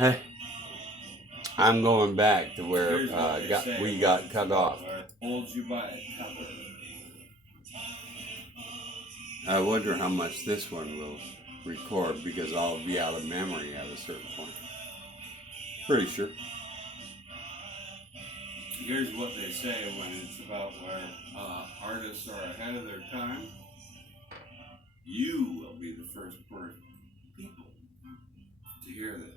Hey, I'm going back to where we got cut off. Holds you by a cover. I wonder how much this one will record because I'll be out of memory at a certain point. Pretty sure. Here's what they say when it's about where artists are ahead of their time. You will be the first people to hear this.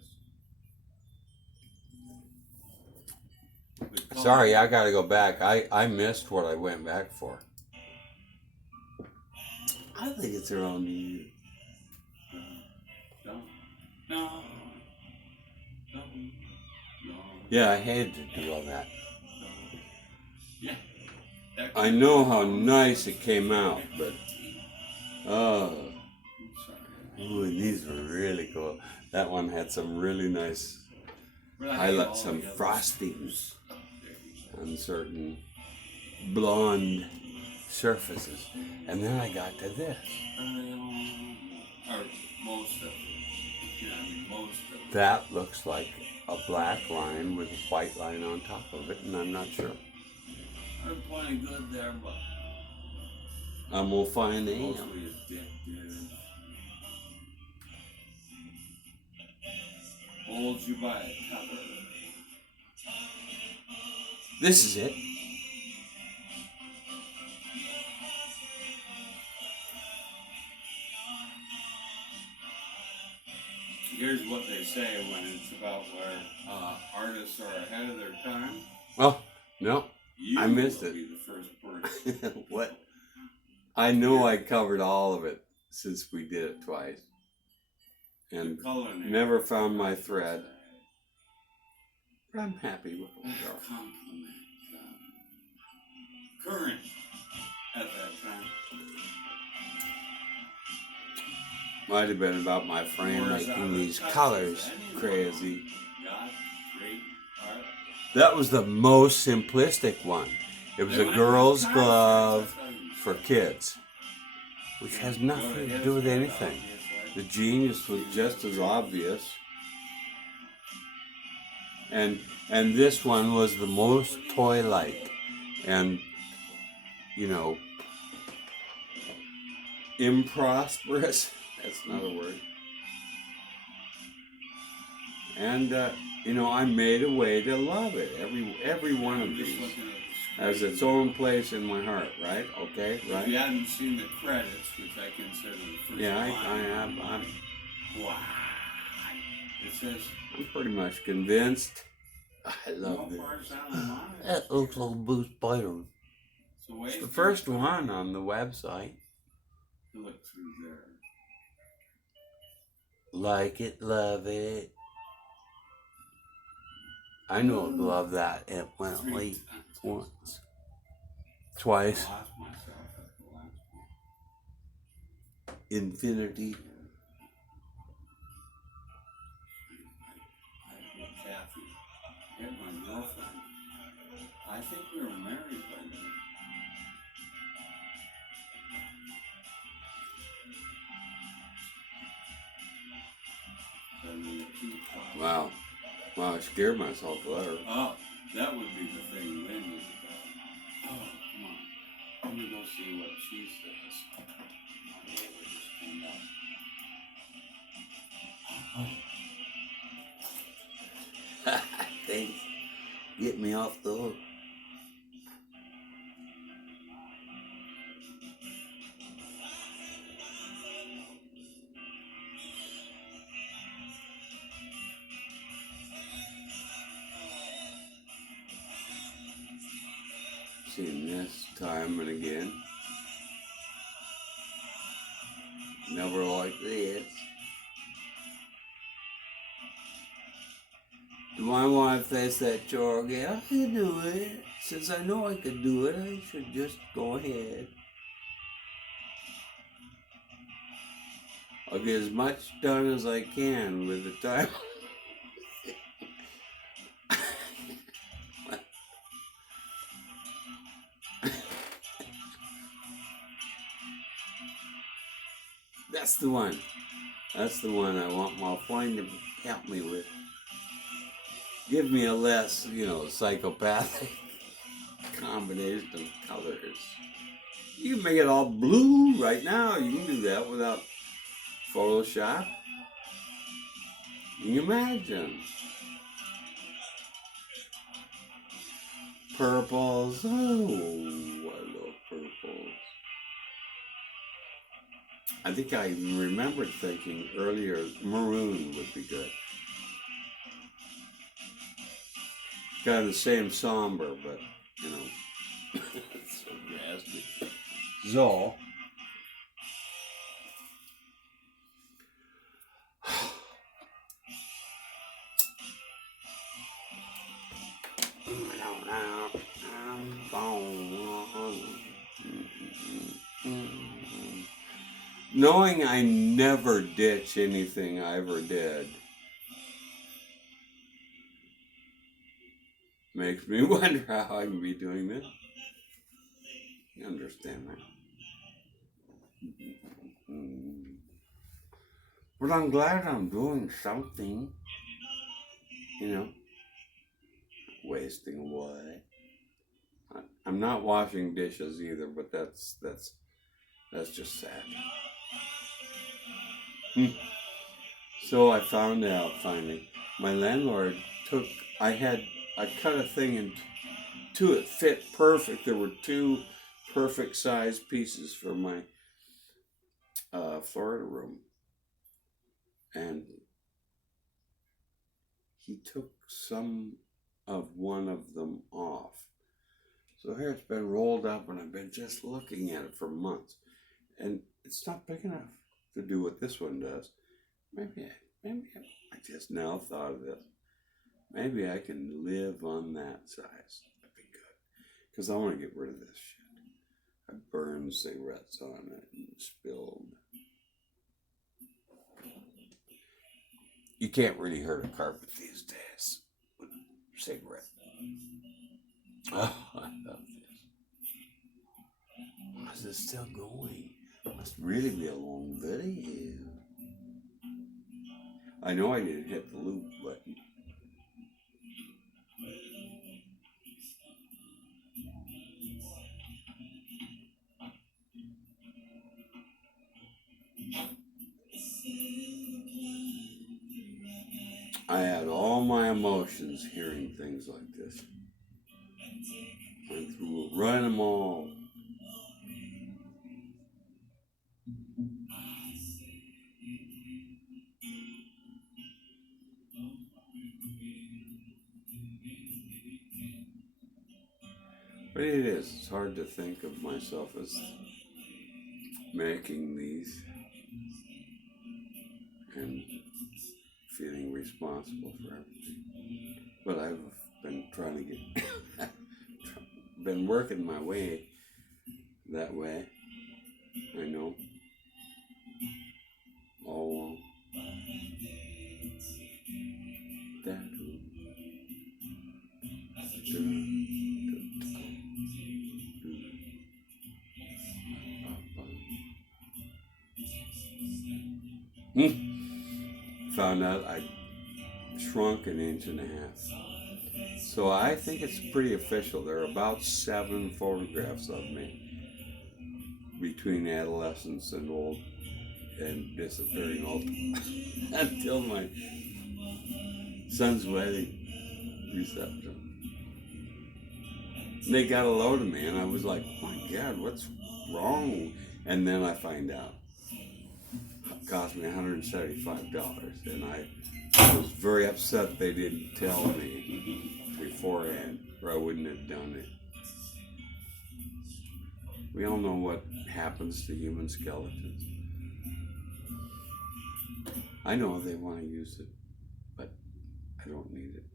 Sorry, I gotta go back. I missed what I went back for. I think it's around you. No. Yeah, I hated to do all that. Yeah. I know how nice it came out, but ooh, and these were really cool. That one had some really nice highlights, some frostings on certain blonde surfaces. And then I got to this. That looks like a black line with a white line on top of it, and I'm not sure. I'm plenty good there, but I'm gonna find the mostly addictive. Holds you by a cover. This is it. Here's what they say when it's about where artists are ahead of their time. Oh, no. I missed it. Be the first person. What? I know I covered all of it since we did it twice. And never found my thread. But I'm happy with what we are. Compliment. Current at that time. Might have been about my frame making these colors crazy. That was the most simplistic one. It was a girl's glove for kids, which has nothing to do with anything. The genius was just as obvious. And this one was the most toy-like and, you know, improsperous. That's not a word. And, you know, I made a way to love it. Every one of these has its own place in my heart, right? Okay, right? If you haven't seen the credits, which I consider the first yeah, I have. Wow. It says... I'm pretty much convinced. I love this. That looks like a Boo Spider. It's the first one on the website. Look through there. Like it, love it. I know I'd love that. It went late once. Twice. Infinity. I think we were married by then. Wow. Wow, I scared myself there. Oh, that would be the thing then. Oh, come on. Let me go see what she says. My neighbor just came up. Thanks. Get me off the hook. Seen this time and again. Never like this. Do I want to face that chore again? I can do it. Since I know I can do it, I should just go ahead. I'll get as much done as I can with the time. That's the one. That's the one I want my friend to help me with. give me a less, psychopathic combination of colors. You can make it all blue right now. You can do that without Photoshop. You can imagine. Purples. Oh, I love purples. I think I remembered thinking earlier maroon would be good. Kind of the same somber, but, it's so nasty. So, knowing I never ditch anything I ever did makes me wonder how I can be doing this. You understand that? But I'm glad I'm doing something, wasting away. I'm not washing dishes either, but that's just sad. So I found out finally, my landlord I cut a thing in two, it fit perfect. There were two perfect sized pieces for my Florida room. And he took some of one of them off. So here it's been rolled up and I've been just looking at it for months. And it's not big enough to do what this one does. Maybe I just now thought of this. Maybe I can live on that size. That'd be good. Because I want to get rid of this shit. I burned cigarettes on it and spilled. You can't really hurt a carpet these days with a cigarette. Oh, I love this. Is it still going? Must really be a long video. I know I didn't hit the loop button. I had all my emotions hearing things like this. Went through running them all. But it is. It's hard to think of myself as making these and feeling responsible for everything. But I've been trying to been working my way that way. I know. All along. Found out I shrunk 1.5 inches. So I think it's pretty official. There are about 7 photographs of me between adolescence and old and disappearing all until my son's wedding reception. And they got a load of me and I was like, my God, what's wrong? And then I find out. It cost me $175 and I was very upset they didn't tell me beforehand or I wouldn't have done it. We all know what happens to human skeletons. I know they want to use it, but I don't need it.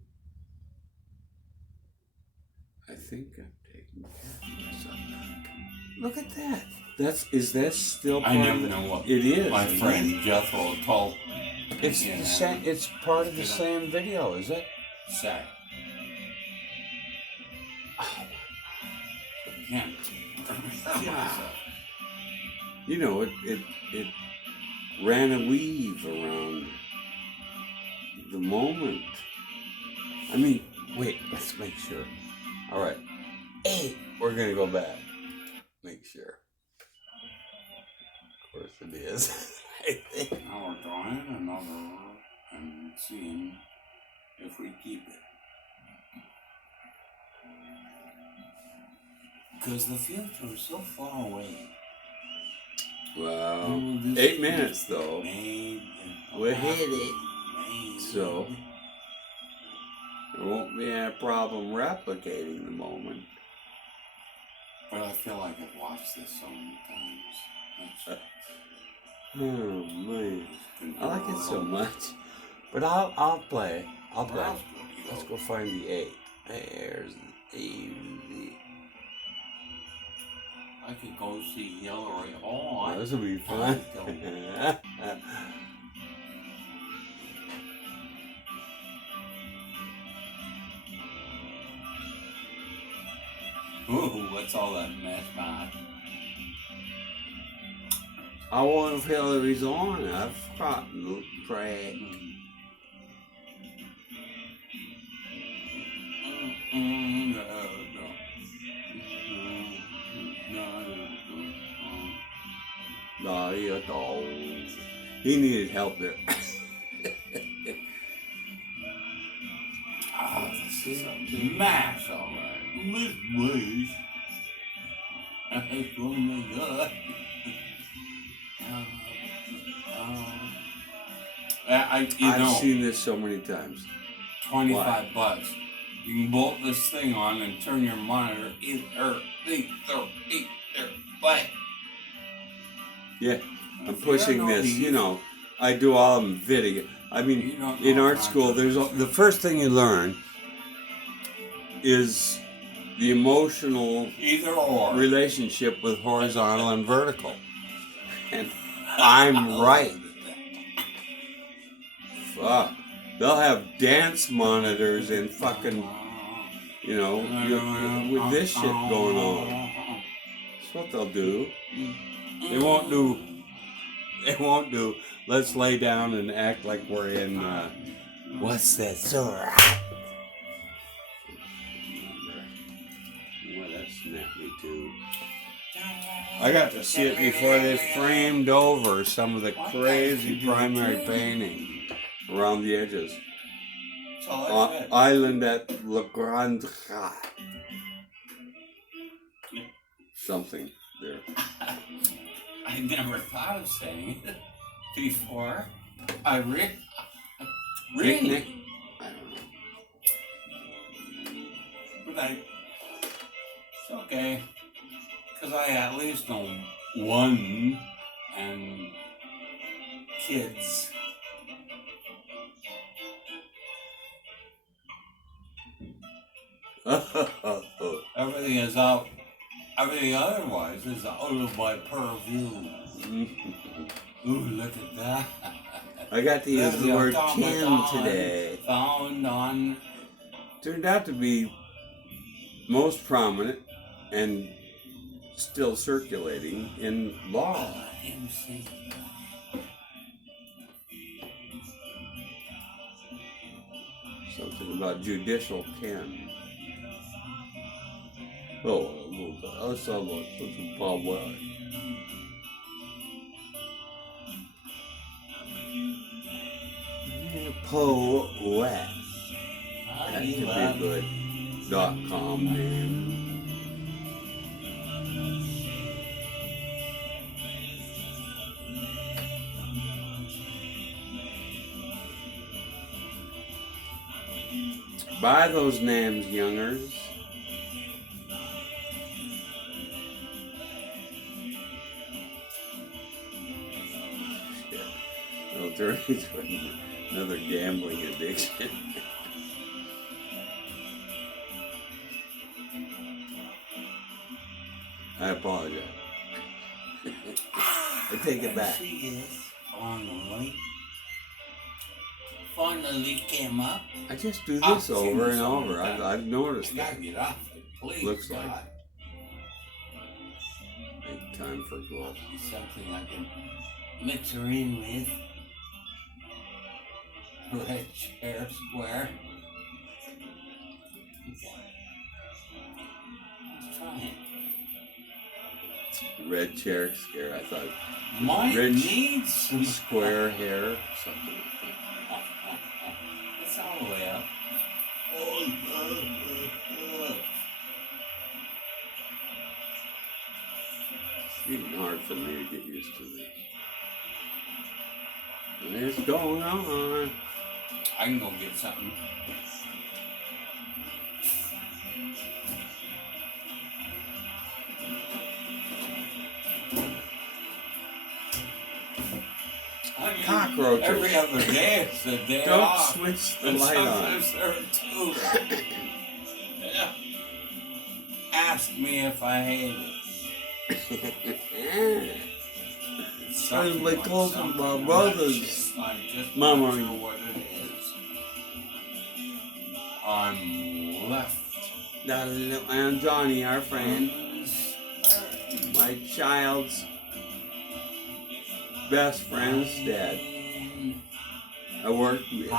I think I'm taking care of myself. Look at that. Is that still part I never of the, know what it is. my friend Jethro told. It's the same. It's part of the same video, is it? Say. Can't. You know, it ran a weave around the moment I mean, wait, let's make sure. All right. 8. We're going to go back. Make sure. Of course it is. I think. Now we're drawing another and seeing if we keep it. Because the future is so far away. Well, 8 minutes though. We'll hit it. So, there won't be a problem replicating the moment. But I feel like I've watched this so many times. Oh man, I like it so much. But I'll play. I'll play. Let's go find the 8. There's the 8. I could go see Hillary Hall. This will be fun. Ooh, what's all that mess, man? I wonder if Hillary's on. I've forgotten. Pray. No, you don't. He needed help there. This is a mash, all right. Miss. Oh my God. I've seen this so many times. $25. You can bolt this thing on and turn your monitor blank. Yeah, I'm pushing this. You know, I do all of them video. I mean, in art school, there's the first thing you learn is the emotional either or relationship with horizontal and vertical. And I'm right. Fuck. They'll have dance monitors and fucking, you know, with this shit going on. That's what they'll do. They won't do, let's lay down and act like we're in, what's that, Sora? Well, that snapped me too. I got to see it before they framed over some of the crazy primary painting around the edges. Island at La Grande. Something there. I never thought of saying it before. I really. Picnic? I don't know. But it's okay. Because I at least know one and kids. Everything is out. Everything otherwise is out of my purview. Ooh, look at that. I got to use the word Kim today. Found on. Turned out to be most prominent and still circulating in law. Something about judicial ken. Oh, a little bit. I sound like such a Bob Wells. Poe West. That could be a good .com name. Buy those names, youngers. It'll turn into another gambling addiction. I apologize. I take it back. Finally came up. I just do this over and over. I've noticed that. Get off it, please. Looks like. Make time for golf. Something I can mix her in with. Red chair square. Let's try it. Red chair scare. I thought Might rich need some square hair, something like that. It's all the way up. It's even hard for me to get used to this. What's going on? I can go get something. I mean, Cockroaches. every other day it's a day Don't off. switch the And light on. sometimes there are two. Yeah. Ask me if I hate it. Something like close to my brothers. I'm just Mama. not sure what it is. I'm left. And Johnny, our friend, my child's best friend's dad. I worked with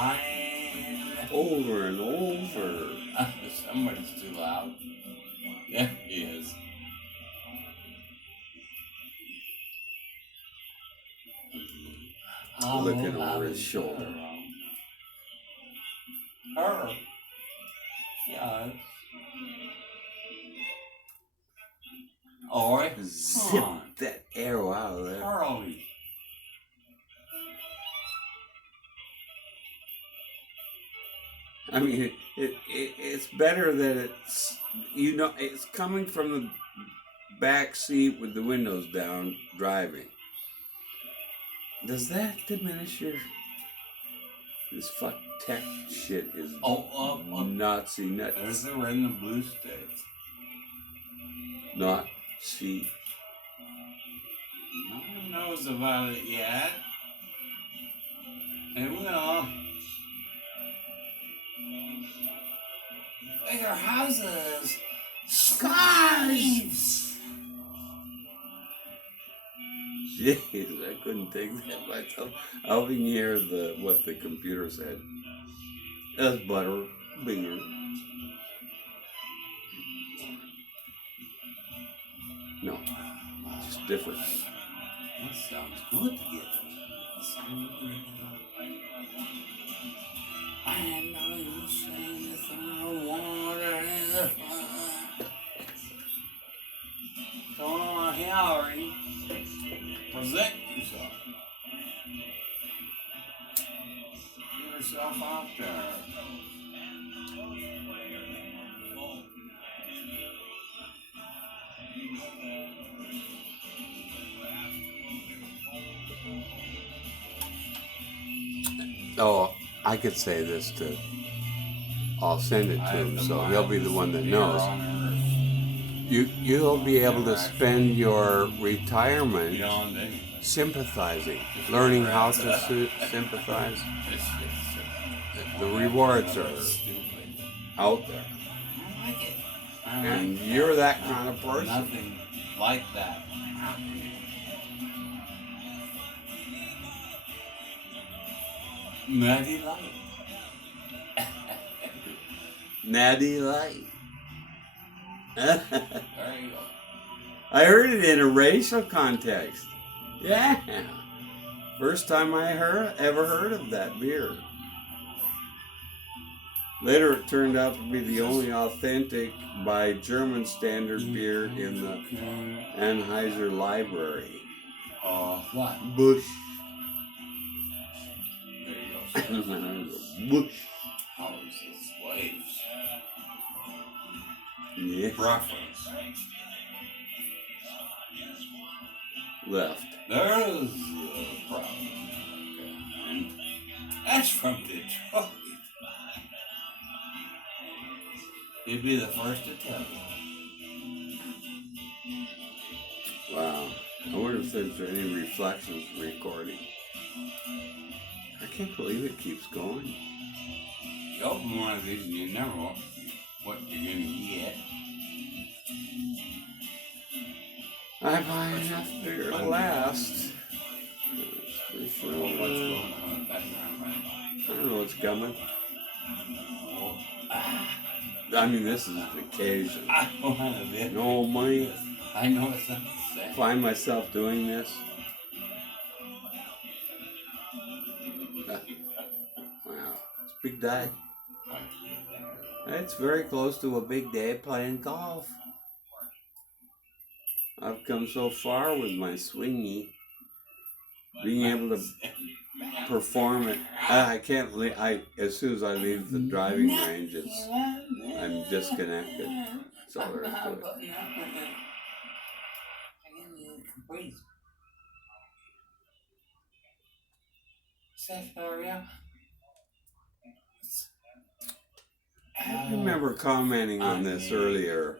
over and over. Somebody's too loud. Yeah, he is. Looking over his shoulder. Her. Yes. Alright. Zip that arrow out of there. Harley. I mean, it's better that it's, you know, it's coming from the back seat with the windows down driving. Does that diminish your... This fuck tech shit is Nazi nuts. There's the red and the blue states. Nazi. No one knows about it yet. It will. Bigger houses. Skies. Jeez, I couldn't take that myself. I'll be near what the computer said. That's butter, bigger. No, just different. That sounds good together. I know you say this on water in the fire. Come on, Hillary. Present yourself. Get yourself out there. Oh, I could say this to... I'll send it to him, so he'll be the one that knows. You'll be able to spend your retirement sympathizing, learning how to sympathize. The rewards are out there. I like it. And you're that kind of person. Nothing like that. Natty light. Natty light. There you go. I heard it in a racial context. Yeah. First time I ever heard of that beer. Later it turned out to be the only authentic by German standard beer in the Anheuser library. What? Bush. There you go. Bush. House of slaves. Yeah. Preference. Left. There's the problem. Okay. That's from Detroit. He'd be the first to tell you. Wow. I wonder if there's any reflections recording. I can't believe it keeps going. You open one of these and you never know what you're going to get. I buy enough beer to last. That's for What's sure. going on in the background, right? I don't know what's coming. I mean, this is an occasion. I want to be. No money. I know it's not the same. Find myself doing this. Wow, it's a big day. It's very close to a big day playing golf. I've come so far with my swingy. Being able to perform it. I can't leave. As soon as I leave the driving range, I'm disconnected. That's all there is to it. I remember commenting on this earlier.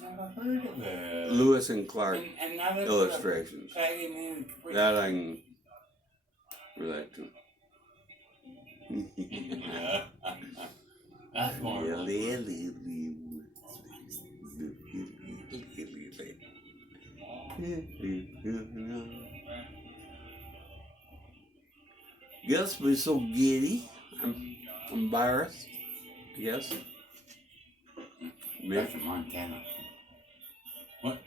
Never heard of it. Lewis and Clark Another illustrations. That I can relate to. That's more. Guess we're so giddy. I'm embarrassed. I guess. Back in Montana. What?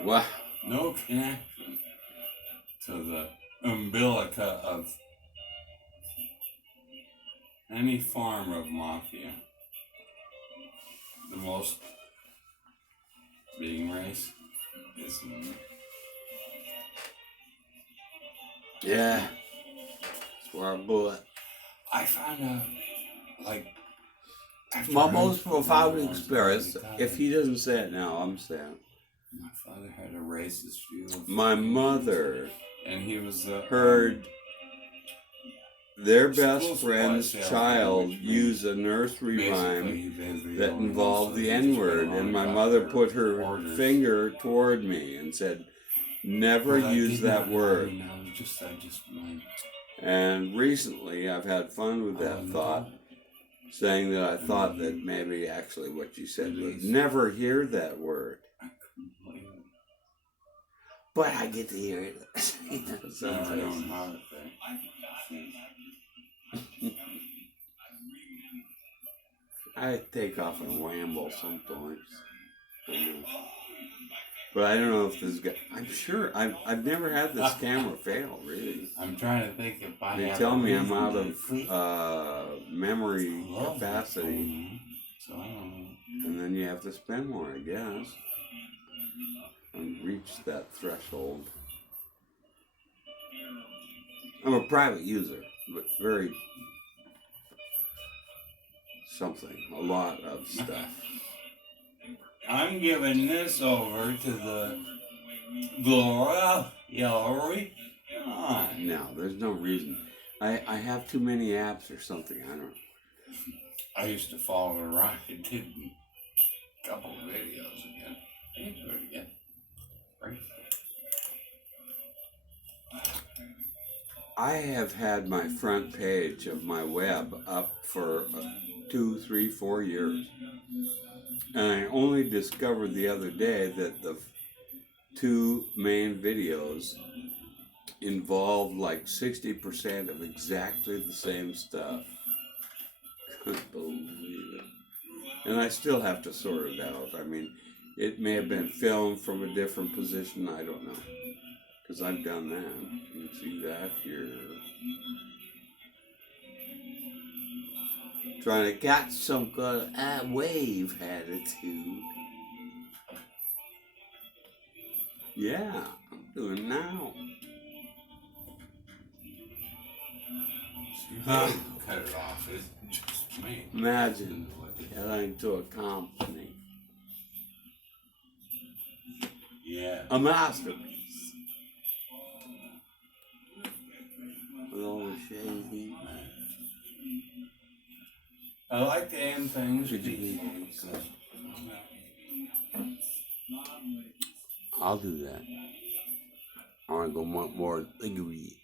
Wow. No connection to the umbilica of any form of mafia. The most being race is Yeah. That's where I blew it. I found out, like, My most profound experience, if he doesn't say it now, I'm saying it. My father had a racist view of My mother and he was heard their best School friend's supply sales, child which use a nursery rhyme basically that involved the N-word, and my mother put her finger toward me and said, never use that word. And recently I've had fun with that thought, saying that I thought that maybe actually what you said was never hear that word. But I get to hear it. I take off and ramble sometimes. But I don't know if this guy. I'm sure I've never had this camera fail. Really. I'm trying to think if I. They tell me I'm out of memory capacity, so I don't know. and then you have to spend more, I guess, and reach that threshold. I'm a private user, but very something, a lot of stuff. I'm giving this over to the Gloria Gallery. No, there's no reason. I have too many apps or something. I don't know. I used to follow her around. I did a couple of videos again. I didn't do it again. Right. I have had my front page of my web up for 2, 3, 4 years. And I only discovered the other day that the 2 main videos involved like 60% of exactly the same stuff. Couldn't believe it. And I still have to sort it out. I mean, it may have been filmed from a different position. I don't know. Because I've done that. You can see that here. Trying to catch some kind of wave attitude. Yeah, I'm doing it now. Cut it off. It's just me. Imagine heading to a company. Yeah. A masterpiece. With all the shady. I like the end things. I'll do that. I want to go more legally.